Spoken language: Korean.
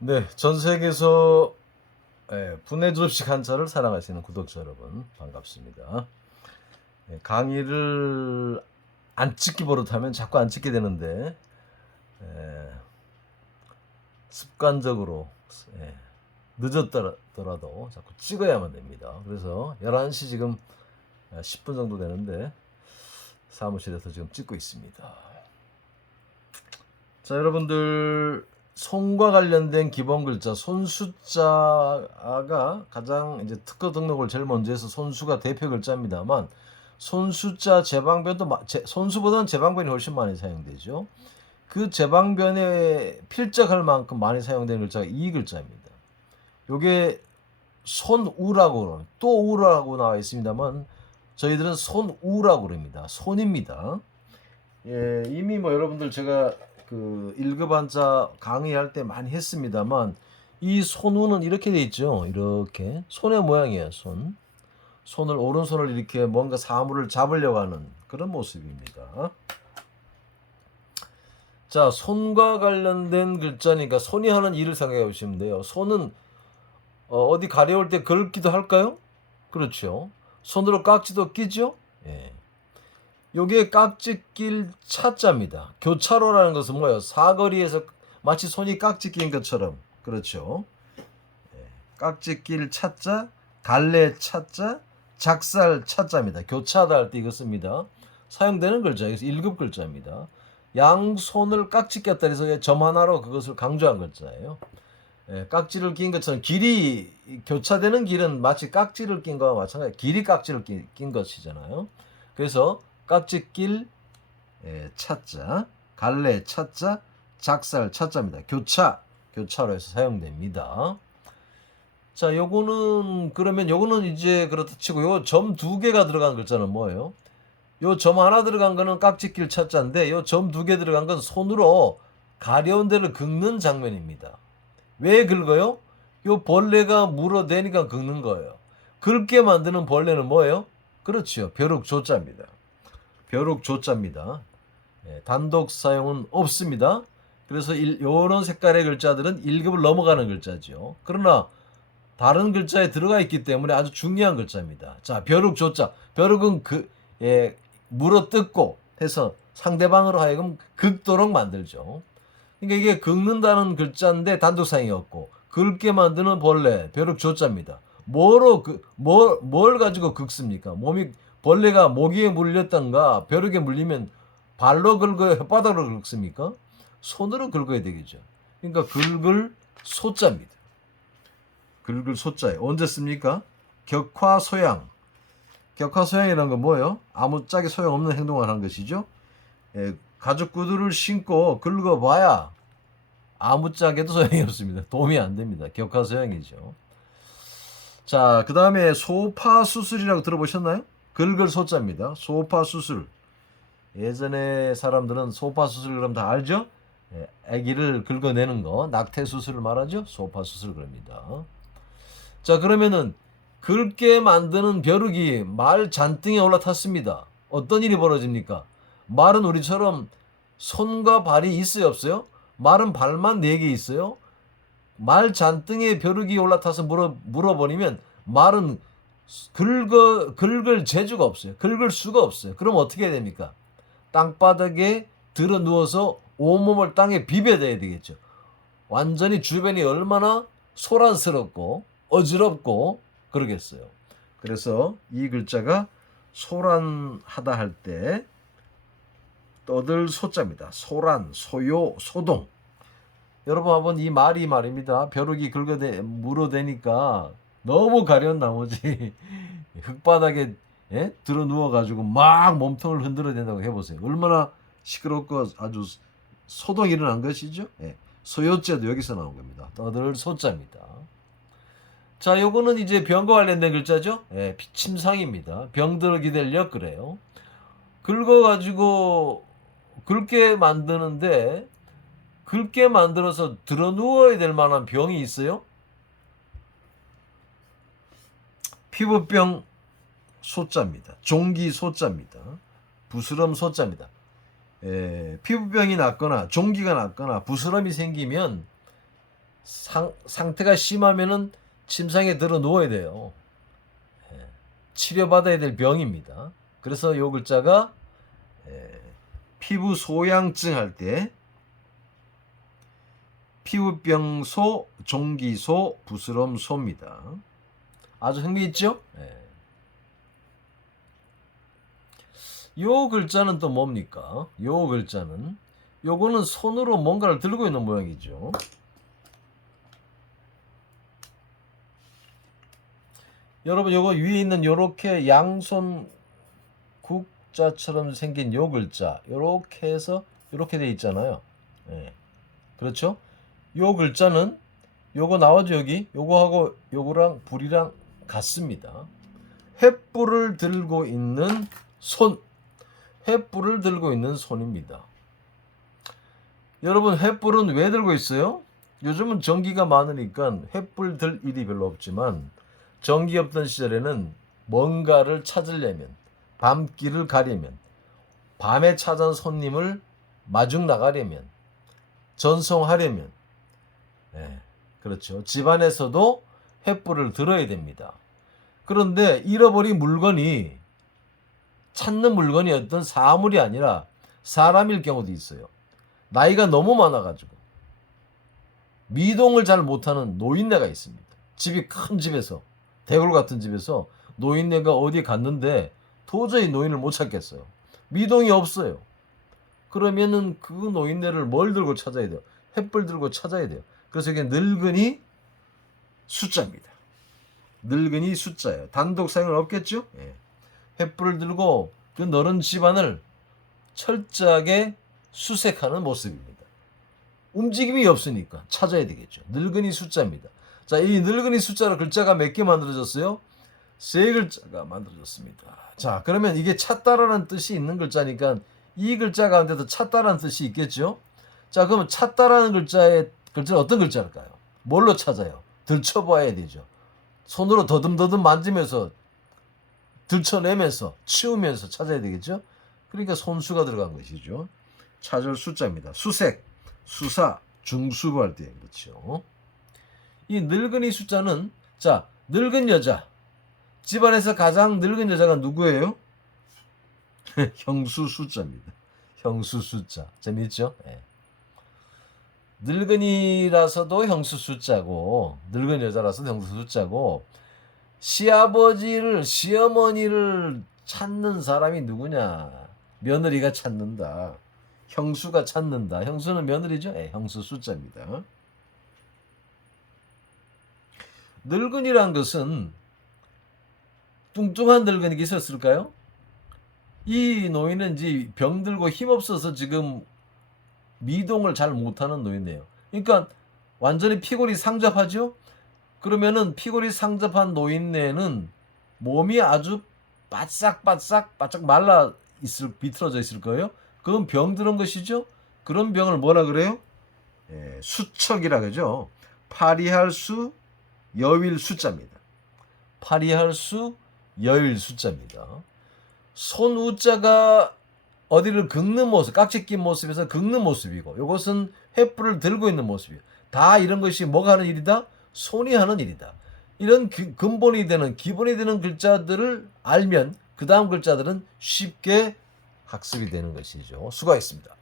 네, 전 세계에서 예, 분해 졸업식 한자를 사랑하시는 구독자 여러분 반갑습니다. 예, 강의를 안 찍기 버릇하면 자꾸 안 찍게 되는데 예, 습관적으로 예, 늦었더라도 자꾸 찍어야만 됩니다. 그래서 11시 지금 10분 정도 되는데 사무실에서 지금 찍고 있습니다. 자, 여러분들 손과 관련된 기본 글자 손수자가 가장 이제 특허 등록을 제일 먼저 해서 손수가 대표 글자입니다만 손수자 제방변도 손수보다는 제방변이 훨씬 많이 사용되죠. 그 제방변에 필적할 만큼 많이 사용되는 글자가 이 글자입니다. 요게 손우라고 또 우라고 나와 있습니다만 저희들은 손우라고 그럽니다. 손입니다. 예, 이미 뭐 여러분들 제가 그 1급 한자 강의할 때 많이 했습니다만 이 손우는 이렇게 돼 있죠. 이렇게 손의 모양이에요. 손. 손을 오른손을 이렇게 뭔가 사물을 잡으려고 하는 그런 모습입니다. 자, 손과 관련된 글자니까 손이 하는 일을 생각해 보시면 돼요. 손은 어, 어디 가려울 때 긁기도 할까요? 그렇죠. 손으로 깍지도 끼죠? 예. 요게 깍지낄 차자입니다. 교차로라는 것은 뭐예요? 사거리에서 마치 손이 깍지 낀 것처럼. 그렇죠. 예. 깍지낄 차자, 갈래 차자, 작살 차자입니다. 교차다 할 때 이거 씁니다. 사용되는 글자, 그래서 1급 글자입니다. 양손을 깍지 꼈다 해서 점 하나로 그것을 강조한 글자예요. 예, 깍지를 낀 것처럼 길이 교차되는 길은 마치 깍지를 낀 거와 마찬가지. 길이 깍지를 낀, 낀 것이잖아요. 그래서 깍지낄 예, 차자, 갈래 차자, 작살 차자입니다. 교차, 교차로 해서 사용됩니다. 자, 요거는 그러면 요거는 이제 그렇다 치고 요 점 두 개가 들어간 글자는 뭐예요? 요 점 하나 들어간 거는 깍지낄 차자인데 요 점 두 개 들어간 건 손으로 가려운 데를 긁는 장면입니다. 왜 긁어요? 요 벌레가 물어대니까 긁는 거예요. 긁게 만드는 벌레는 뭐예요? 그렇죠. 벼룩 조자입니다. 벼룩 조자입니다. 예, 단독 사용은 없습니다. 그래서 이런 색깔의 글자들은 1급을 넘어가는 글자죠. 그러나 다른 글자에 들어가 있기 때문에 아주 중요한 글자입니다. 자, 벼룩 조자. 벼룩은 그, 예, 물어 뜯고 해서 상대방으로 하여금 긁도록 만들죠. 그러니까 이게 긁는다는 글자인데 단독 사용이 없고 긁게 만드는 벌레, 벼룩 조자입니다. 뭐로 그, 뭘, 뭘 가지고 긁습니까? 몸이 벌레가 모기에 물렸던가 벼룩에 물리면 발로 긁어요? 혓바닥으로 긁습니까? 손으로 긁어야 되겠죠. 그러니까 긁을 소자입니다. 긁을 소자예요. 언제 씁니까? 격화소양. 격화소양이라는 건 뭐예요? 아무 짝에 소용없는 행동을 하는 것이죠. 예, 가죽 구두를 신고 긁어봐야 아무 짝에도 소용이 없습니다. 도움이 안 됩니다. 격화소양이죠. 자, 그 다음에 소파수술이라고 들어보셨나요? 긁을 소자입니다. 소파 수술. 예전에 사람들은 소파 수술 그럼 다 알죠? 예, 아기를 긁어내는 거, 낙태 수술을 말하죠? 소파 수술 그럽니다. 자, 그러면은 긁게 만드는 벼룩이 말 잔등에 올라탔습니다. 어떤 일이 벌어집니까? 말은 우리처럼 손과 발이 있어요, 없어요? 말은 발만 네 개 있어요. 말 잔등에 벼룩이 올라타서 물어 물어버리면 말은 긁어 긁을 재주가 없어요. 긁을 수가 없어요. 그럼 어떻게 됩니까? 땅바닥에 들어 누워서 온몸을 땅에 비벼대야 되겠죠. 완전히 주변이 얼마나 소란스럽고 어지럽고 그러겠어요. 그래서 이 글자가 소란하다 할 때 떠들 소자입니다. 소란, 소요, 소동. 여러분 한번 이 말이 말입니다. 벼룩이 긁어대 물어대니까 너무 가려운 나머지 흙바닥에 예? 들어 누워 가지고 막 몸통을 흔들어 댄다고 해보세요. 얼마나 시끄럽고 아주 소동이 일어난 것이죠. 예. 소요자도 여기서 나온 겁니다. 떠들 소자입니다. 자, 요거는 이제 병과 관련된 글자죠. 예, 침상입니다. 병들어 기댈려 그래요. 긁어가지고 긁게 만드는데 긁게 만들어서 들어 누워야 될 만한 병이 있어요? 피부병 소자입니다. 종기 소자입니다. 부스럼 소자입니다. 에, 피부병이 났거나 종기가 났거나 부스럼이 생기면 상, 상태가 심하면은 침상에 들어 누워야 돼요. 예, 치료받아야 될 병입니다. 그래서 요 글자가 예, 피부 소양증 할 때 피부병소, 종기소, 부스럼소입니다. 아주 흥미있죠? 예. 요 글자는 또 뭡니까? 요 글자는 요거는 손으로 뭔가를 들고 있는 모양이죠. 여러분 요거 위에 있는 요렇게 양손 국자처럼 생긴 요 글자 요렇게 해서 요렇게 돼 있잖아요. 예. 그렇죠? 요 글자는 요거 나오죠 여기 요거하고 요거랑 불이랑 같습니다. 횃불을 들고 있는 손 횃불을 들고 있는 손입니다. 여러분 횃불은 왜 들고 있어요? 요즘은 전기가 많으니까 횃불 들 일이 별로 없지만 전기 없던 시절에는 뭔가를 찾으려면 밤길을 가려면 밤에 찾아온 손님을 마중 나가려면 전송하려면 예, 그렇죠. 집안에서도 횃불을 들어야 됩니다. 그런데 잃어버린 물건이 찾는 물건이 어떤 사물이 아니라 사람일 경우도 있어요. 나이가 너무 많아가지고 미동을 잘 못하는 노인네가 있습니다. 집이 큰 집에서 대골 같은 집에서 노인네가 어디 갔는데 도저히 노인을 못 찾겠어요. 미동이 없어요. 그러면은 그 노인네를 뭘 들고 찾아야 돼요? 횃불 들고 찾아야 돼요. 그래서 이게 늙은이 숫자입니다. 늙은이 숫자예요. 단독 사용은 없겠죠? 예. 횃불을 들고 그 너른 집안을 철저하게 수색하는 모습입니다. 움직임이 없으니까 찾아야 되겠죠. 늙은이 숫자입니다. 자, 이 늙은이 숫자로 글자가 몇 개 만들어졌어요? 세 글자가 만들어졌습니다. 자, 그러면 이게 찾다라는 뜻이 있는 글자니까 이 글자 가운데도 찾다라는 뜻이 있겠죠? 자, 그러면 찾다라는 글자의 글자는 어떤 글자일까요? 뭘로 찾아요? 들춰봐야 되죠. 손으로 더듬더듬 만지면서 들춰내면서 치우면서 찾아야 되겠죠. 그러니까 손수가 들어간 것이죠. 찾을 숫자입니다. 수색, 수사, 중수부 할 때 그렇죠. 이 늙은이 숫자는 자 늙은 여자 집안에서 가장 늙은 여자가 누구예요? 형수 숫자입니다. 형수 숫자 재밌죠? 예. 늙은이라서도 형수 숫자고 늙은 여자라서도 형수 숫자고 시아버지를 시어머니를 찾는 사람이 누구냐? 며느리가 찾는다. 형수가 찾는다. 형수는 며느리죠? 예, 형수 숫자입니다. 늙은이란 것은 뚱뚱한 늙은이가 있었을까요? 이 노인은 이제 병들고 힘없어서 지금 미동을 잘 못하는 노인이에요. 그러니까 완전히 피골이 상접하죠? 그러면은 피골이 상접한 노인네는 몸이 아주 바싹바싹 바짝 말라 있을 비틀어져 있을 거예요. 그건 병드는 것이죠. 그런 병을 뭐라 그래요? 예, 수척이라 그러죠. 파리할 수 여일 숫자입니다. 파리할 수 여일 숫자입니다. 손 우자가 어디를 긁는 모습, 깍지 낀 모습에서 긁는 모습이고 이것은 횃불을 들고 있는 모습이에요. 다 이런 것이 뭐가 하는 일이다? 손이 하는 일이다. 이런 기- 근본이 되는 기본이 되는 글자들을 알면 그 다음 글자들은 쉽게 학습이 되는 것이죠. 수고하셨습니다.